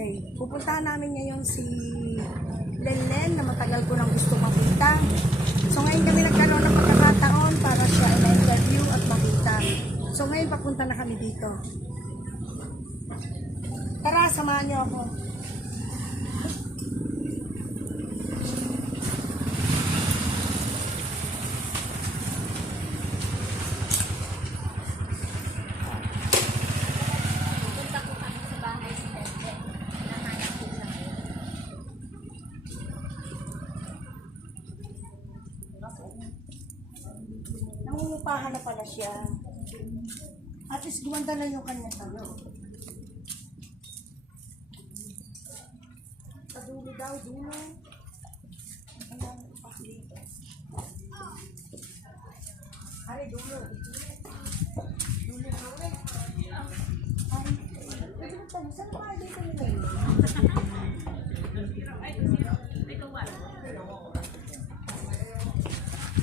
Okay. Pupuntahan namin ngayon si Lenlen na matagal ko nang gusto makita. So ngayon kami nagkaroon ng pagkakataon para siya ay na-interview at makita. So ngayon papunta na kami dito. Tara, samahan niyo ako. Punta ko kami sa bahay sa Tete. Nahanap ko lang yun. Nangungupahan na pala siya. At least gumanda na yung kanyang talo. Sa dulo daw, dulo. Ayan, upas dito. Ari, dulo. Dulo na ulit. Ay, pwede mo tayo. Saan pa dito nila yun?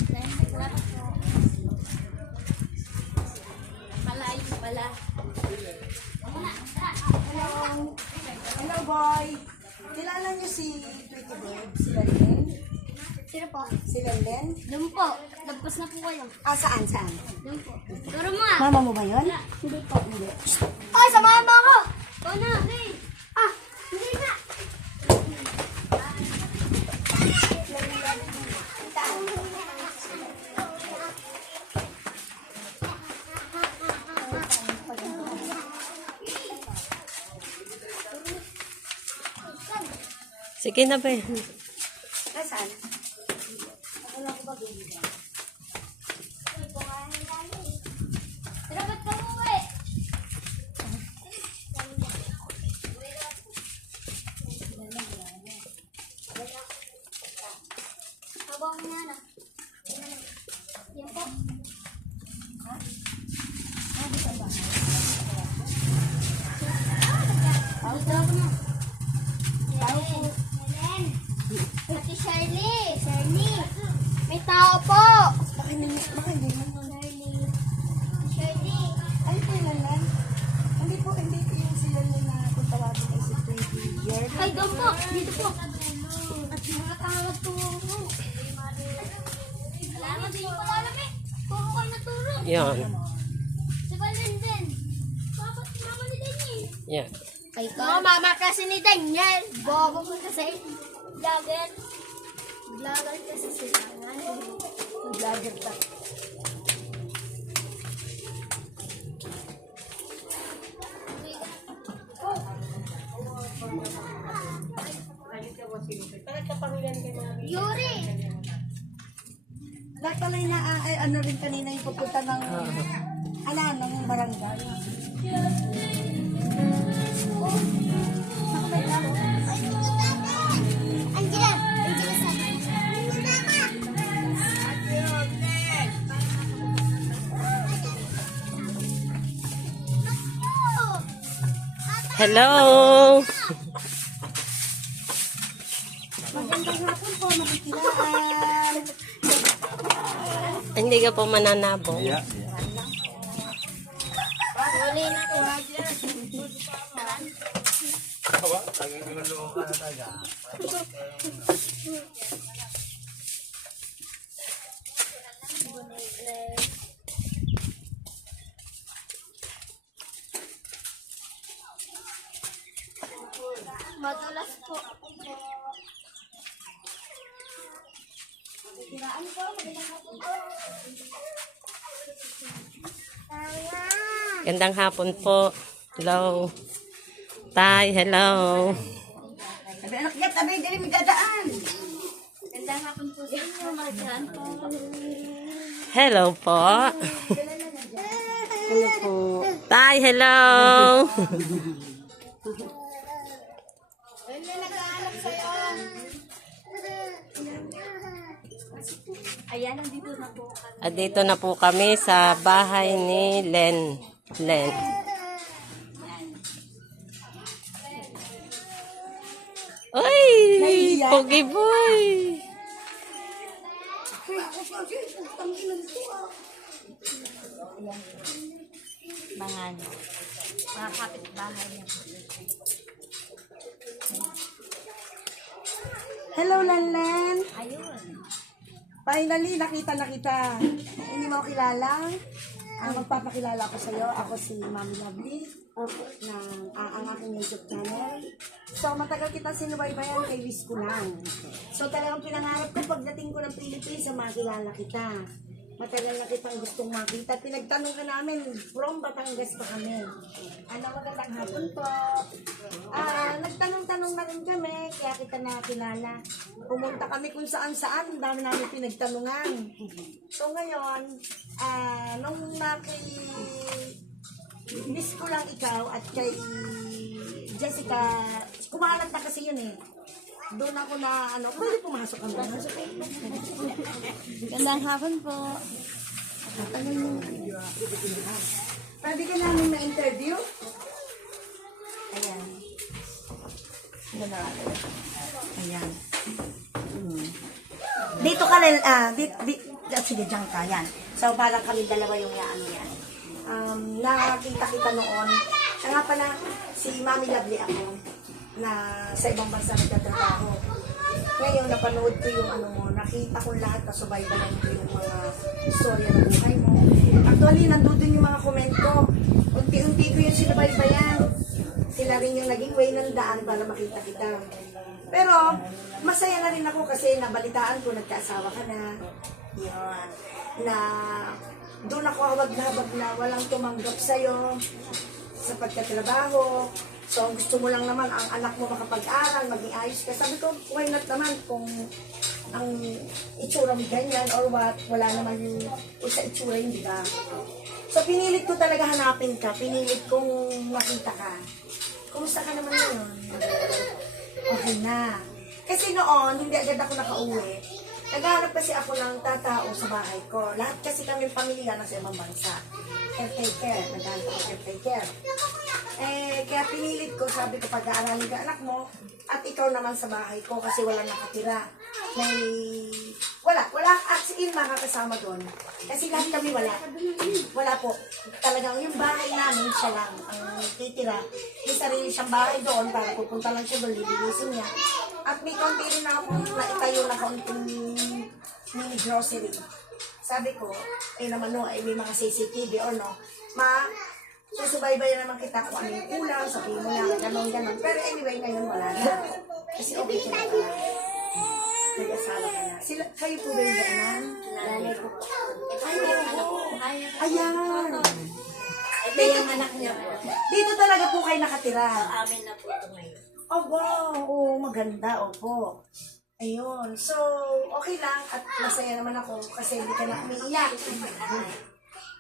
Dahil wala ko. Malayo pala. Hello. Hello, boy. Kilala niyo si Pretty Babe, si Lenlen? Sino po? Si Lenlen? Doon po. Lagpas na po kayo. Ah, saan, saan? Doon po. Turo mo ah. Mama mo ba yun? Hindi po. Hindi. Ay, samahan mo ako! Ikaw na. Hey. Ah, hindi na. Sige na ba? Ah, saan? Tara, ba't ka umuwi? Habang na na. Yan po. Dito ako na. Tao po. Helen. Ate Shirley. Shirley. May tao po. Baka hindi, baka hindi man. Shirley. Shirley. Ay, po yung Lenlen. Hindi po, hindi po yung si Lenlen na kung tawagin ay si Pretty Year. Ay, doon po. Dito po. At nakatawag po ako. Din ko alam eh. Puro kayo naturo. Yan. Si Valen din. Papa, mama ni Daniel. Yan. Ay, ko. mama kasi ni Daniel. Bobo mo kasi. Vlogger. Vlogger kasi sila. Vlogger pa. Yuri. Lahat pala yung na, ay, ano rin kanina yung pupunta ng, ano, ng barangay. Hello! Magandang hapon po, makikilaan. Hindi ka po mananabong. Ko. Madulas po. Gandang hapon po. Hello. Tay, hello. Sabi, anak niya, tabi, dili may dadaan. Gandang hapon po sa inyo. Hello po. Ano po? Tay, hello. Ayan, nandito na po kami. At dito na po kami sa bahay ni Len. Len. Uy! Pogi boy! Mga ano, mga kapitbahay niya po. Hello, Lanlan. Ayun. Finally, nakita na kita. Hindi mo kilala. Ang magpapakilala ko sa'yo, ako si Mami Lovely ng ah, ang aking YouTube channel. So, matagal kita sinubaybayan kay Wish ko lang. So, talagang pinangarap ko pagdating ko ng Philippines, sa makilala kita. Matagal na kitang gustong makita. Pinagtanong ka namin, from Batangas pa kami. Ano, magandang hapon po. Ah, nagtanong-tanong na rin kami, kaya kita nakilala. Pumunta kami kung saan-saan, dami namin pinagtanungan. So ngayon, ah, nung naki miss ko lang ikaw at kay Jessica, kumalat na kasi yun eh. Doon ako na, ano, pwede pumasok kami. Pumasok. Gandang hapon po. Ano yung Pwede ka namin na-interview? Ayan. Ayan. Hmm. Dito ka rin, ah, di, di, ah, sige, dyan ka, yan. So, parang kami dalawa yung ano yan. Um, nakakita kita noon. Siya nga pala, si Mami Lovely ako, na sa ibang bansa nagtatrabaho. Ngayon, napanood ko yung ano mo, nakita ko lahat, nasubaybayan ko yung mga storya ng buhay mo. Actually, nandun yung mga comment ko. Unti-unti ko yung sinubaybayan. Sila rin yung naging way ng daan para makita kita. Pero, masaya na rin ako kasi nabalitaan ko, nagkaasawa ka na. Yun. Na doon ako hawag-habag na walang tumanggap sa'yo sa pagkatrabaho. So, gusto mo lang naman ang anak mo makapag-aral, maging ayos ka. Sabi ko, why not naman kung ang itsura mo ganyan or what, wala naman yung sa itsura yun, di ba? So, pinilit ko talaga hanapin ka. Pinilit kong makita ka. Kumusta ka naman ngayon? Okay na. Kasi noon, hindi agad ako nakauwi. Naghahanap kasi ako ng tatao sa bahay ko. Lahat kasi kami pamilya nasa ibang bansa. Caretaker. Naghahanap ako caretaker. Eh, kaya pinilit ko, sabi ko, pag-aaralin ka anak mo, at ikaw naman sa bahay ko kasi wala nakatira. May, wala, wala, as in, makakasama doon. Kasi lahat kami wala. Wala po. Talagang yung bahay namin, siya lang ang titira. May sarili siyang bahay doon para pupunta lang siya doon, lilinisin niya. At may konti rin ako na itayo na kaunting mini grocery. Sabi ko, eh naman no, eh, may mga CCTV or no, ma, susubaybayan naman kita kung ano yung kulang, sabihin mo lang, ganon, ganon. Pero anyway, ngayon wala na. Kasi okay ka na pala. Nag-asawa ka na. Sila, kayo po ba yung gano'n? Nanay ko po. Ay. Ayan. Ito yung anak niya po. Dito talaga po kayo nakatira. Amin na po ito ngayon. Oh, wow. Oo, maganda. Opo. Ayun. So, okay lang. At masaya naman ako kasi hindi ka na umiiyak.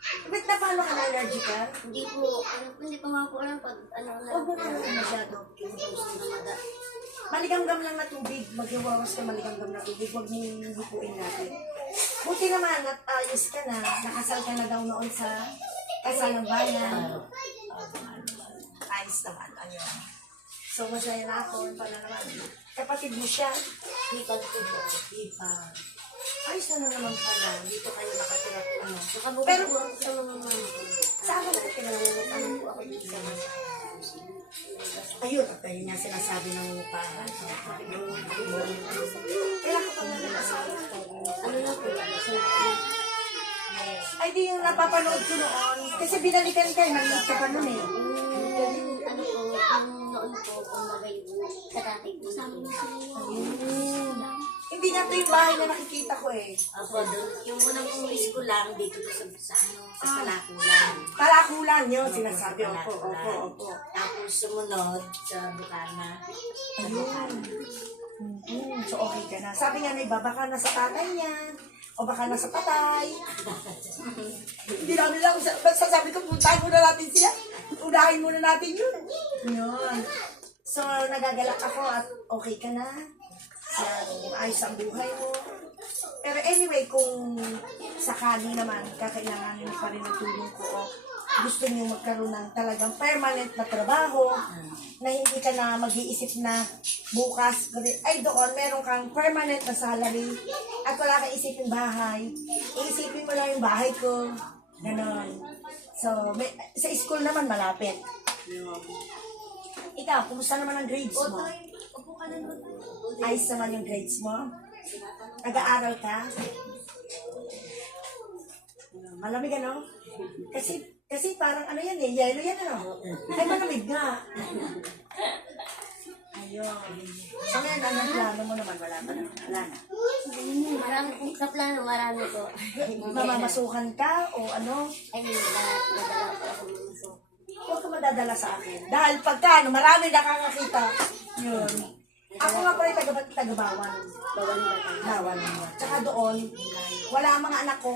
Ba't na paano ka na allergy ka? Hindi po, ano, hindi pa nga po alam pag ano na. Huwag mo na naman masyado. Maligamgam lang na tubig. Mag-iwawas ka maligamgam na tubig. Huwag mo yung hipuin natin. Buti naman at ayos ka na. Nakasal ka na daw noon sa kasal ng bayan. Ayos naman. Ayun. So, masaya na ako. Pala naman. Kapatid mo siya. Hipag ko po. Iba. Ayos na na naman pala. Dito kayo nakatira. Ano. Nakabukod Pero, po ako sa mga ko. saan ka nakatira? Ano po ako dito sa Ayun, at ayun nga sinasabi ng parang. Kailan ka pa nga nag-asawa? Ano na po, sa Ay, di yung napapanood ko noon. Kasi binalikan kayo, nag ka pa noon eh. Hindi nga ito yung bahay na nakikita ko eh. Ako doon, yung unang umis ko lang dito sa, sa ano, sa Salakulan. Kalakulan yun, sinasabi. Opo, opo, opo. Tapos sumunod sa Bukana. Ayun. Mm, so okay ka na. Sabi nga na iba, baka nasa tatay niya. O baka nasa patay. Hindi namin lang, basta sabi ko, puntahan muna natin siya. Unahin muna natin yun. Yun. So, nagagalak ako at okay ka na. Yan, ayos ang buhay mo. Pero anyway, kung sakali naman, kakailanganin pa rin ng tulong ko o gusto niyo magkaroon ng talagang permanent na trabaho na hindi ka na mag-iisip na bukas, ay doon, meron kang permanent na salary at wala kang isipin bahay. Iisipin mo lang yung bahay ko. Ganon. So, may, sa school naman malapit. Ikaw, kumusta naman ang grades mo? Opo Ayos naman yung grades mo? Nag-aaral ka? Malamig ano? Kasi, kasi parang ano yan eh, yellow yan ano? Ay, malamig nga. Ayun. So ngayon, ano ang plano mo naman? Wala pa na. Wala na. Marami pong sa plano, marami po. Mamamasukan ka o ano? Ay, nadala ko ako muso. Huwag ka madadala sa akin. Dahil pagka ano, marami nakakakita. Yun. Ako nga pala yung taga, taga-bawan. Bawan? Bawan. Tsaka doon, wala ang mga anak ko.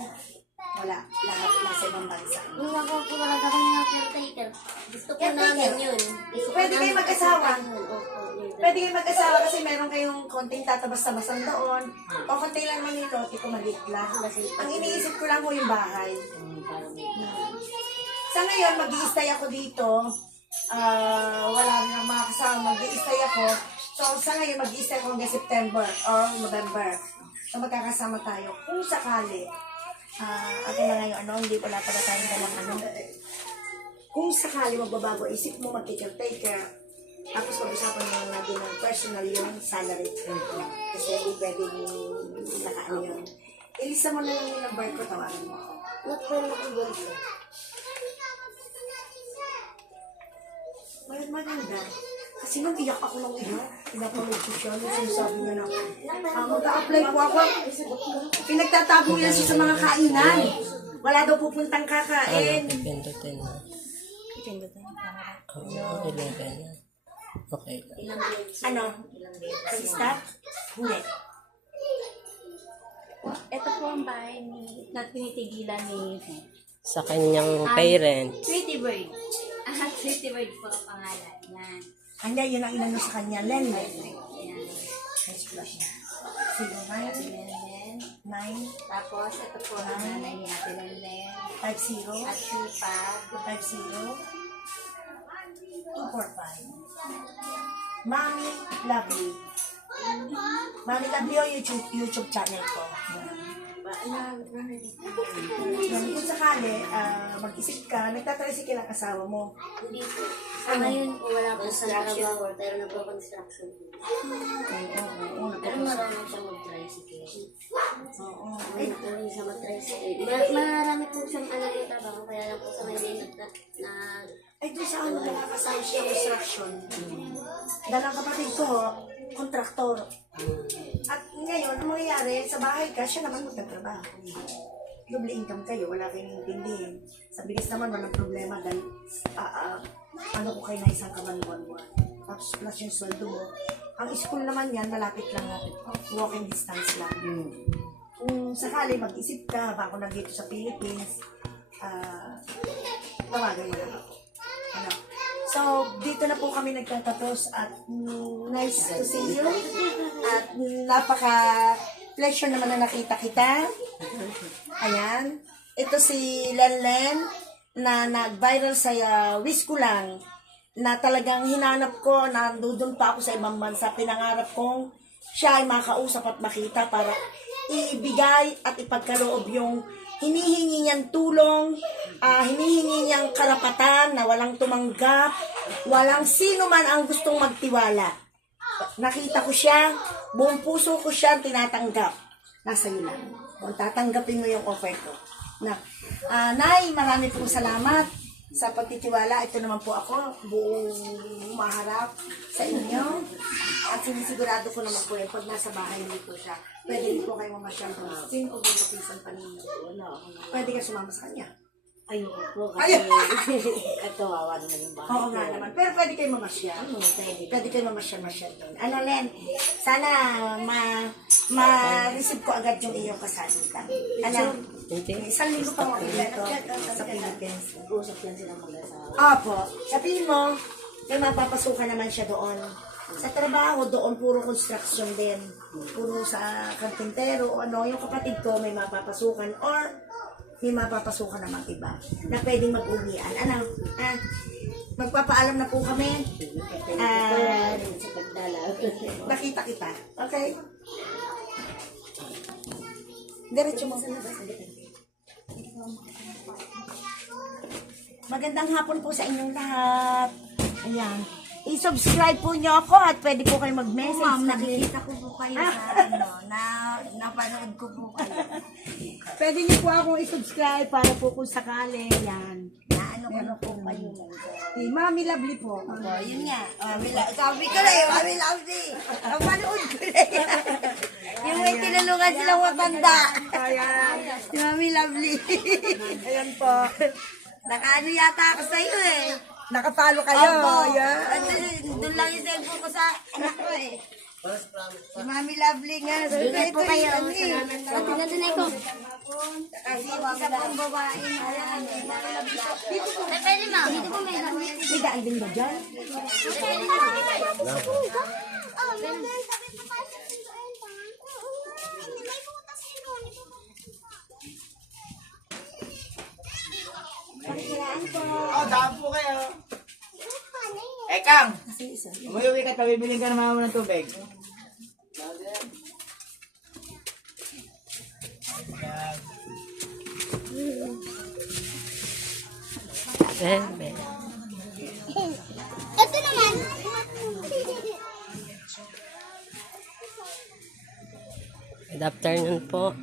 Wala. Lahat nasa ibang bansa. Nung ako po talaga kami ng caretaker, gusto ko namin yun. Gusto ko Pwede kayo namin mag-asawa? kasi yun. Opo, yun. Pwede kayo mag-asawa kasi meron kayong konting tatabas-tabasan doon. O konti lang naman yung lote ko maliit lang. Ang iniisip ko lang ko yung bahay. Sa ngayon, mag stay ako dito. Ah, wala rin ang mga kasama. mag stay ako. So, sa ngayon, mag stay ako hanggang September or November. So, magkakasama tayo. Kung sakali, ah, atin na ngayon, ano, hindi wala pa na tayong dalang ano. Kung sakali magbabago isip mo, magkikil-taker, tapos pag-usapan mo natin ng personal yung salary. Kasi hindi pwedeng nakaano yun. Ilisa mo na lang yung number ko, tawagan mo ako. Not pero nakabulsa. Well, maganda. Kasi nung iyak ako ng iyak, pinapanood ko siya, nung sinasabi niya na, ah, mag-a-apply po ako. Pinagtatago yan siya sa mga kainan. Wala daw pupuntang Ano, kakain. pindutin na. Oo, 11 na. Okay? Ano? Pag-start? Hindi. Ito po ang bahay ni, na tinitigilan ni Sa kanyang parent. Sweetie Bird. Ah, Sweetie Bird po ang pangalan. Yan. Hindi, yun ang inano sa kanya. Len, Len. Yan. Nice flash na. Zero, nine, Lenen. nine, Tapos, ito po ang nanay ni Ate Lenen. five, zero, At Sipag. five, zero, two, four, five. Mommy Lovely. Mommy Lovely yung YouTube, YouTube channel ko. Yan, kung sakali, ah, mag-isip ka, nagtatricycle ang asawa mo. Hindi po. Sa ngayon po wala po sa trabaho, pero nagpo-construction po. Oo, oo. Pero marunong siya mag-tricycle. Oo. Ay, marunong siya mag-tricycle. Ma- marami po siyang ano yung trabaho, kaya lang po sa ngayon nag na Ay, doon sa ano nakakasama siya construction. Dalang kapatid ko, kontraktor. At ngayon, ang mangyayari, sa bahay ka, siya naman magtatrabaho. Double income kayo, wala kayong intindihin. Sa bilis naman, walang problema dahil ah, ah, ano ko kayo na isang kaban buwan-buwan. Tapos plus yung sweldo mo. Ang school naman yan, malapit lang natin. Walking distance lang. Kung sakali mag-isip ka, bago na dito sa Philippines, ah, tawagan mo lang ako. So, dito na po kami nagtatapos at nice to see you. At napaka pleasure naman na nakita kita. Ayan. Ito si Lenlen na nag-viral sa uh, Wish ko lang na talagang hinanap ko, nandudun pa ako sa ibang bansa, pinangarap kong siya ay makausap at makita para ibigay at ipagkaloob yung hinihingi niyang tulong, ah, hinihingi niyang karapatan na walang tumanggap, walang sino man ang gustong magtiwala. Nakita ko siya, buong puso ko siya tinatanggap. Nasa iyo lang. Kung tatanggapin mo yung offer ko. Na, ah, Nay, marami pong salamat sa pagtitiwala. Ito naman po ako, buong maharap sa inyo. At sinisigurado ko naman po yan, pag nasa bahay dito siya, pwede din po kayo mamasyal kung sino o bukapisan pa ninyo. Pwede ka sumama sa kanya. ayoko po kasi katawawa naman yung bahay. Oo nga naman. Pero pwede kayo mamasyal. Pwede. Pwede kayo mamasyal-masyal doon. Ano, Len? Sana ma ma-receive ko agad yung iyong kasalutan. Ano? Hindi. Isang linggo pa ako dito sa Philippines. Usap lang sila mag-asawa. Opo. Sabihin mo, may mapapasukan naman siya doon. Sa trabaho, doon puro construction din. Puro sa karpintero o ano. Yung kapatid ko may mapapasukan or may mapapasukan namang iba na pwedeng mag-uwian. Ano? Ah, magpapaalam na po kami. Ah, sa nakita kita. Okay? Diretso mo. Magandang hapon po sa inyong lahat. Ayan. i-subscribe po nyo ako at pwede po kayo mag-message. Ma'am, akin. nakikita ko po kayo sa ano, na napanood ko po kayo. Pwede niyo po akong i-subscribe para po kung sakali yan. Ano na po kayo. Si Mami Lovely po. Oh, yun nga. Mami, la- sabi ko na eh, Mami Lovely. Napanood ko na yan. Yung may tinulungan silang matanda. Ayan. Si Mami Lovely. Ayan po. Nakaano yata ako sa'yo eh. Nakapalo kayo. Opo. Ayan. Doon lang yung cellphone ko sa anak ko eh. Si Mami Lovely nga. Ko, ito kayo. Ano eh. Nandun na ikaw. Kasi isa pong babae na ano. Dito po. Dito po may May daan din ba dyan? Oh, ko ito. Oh, daan po kayo. Eh, Kang! Umuwi ka, tabibiling ka naman mo ng tubig. Bebe. Ito naman. Good afternoon po.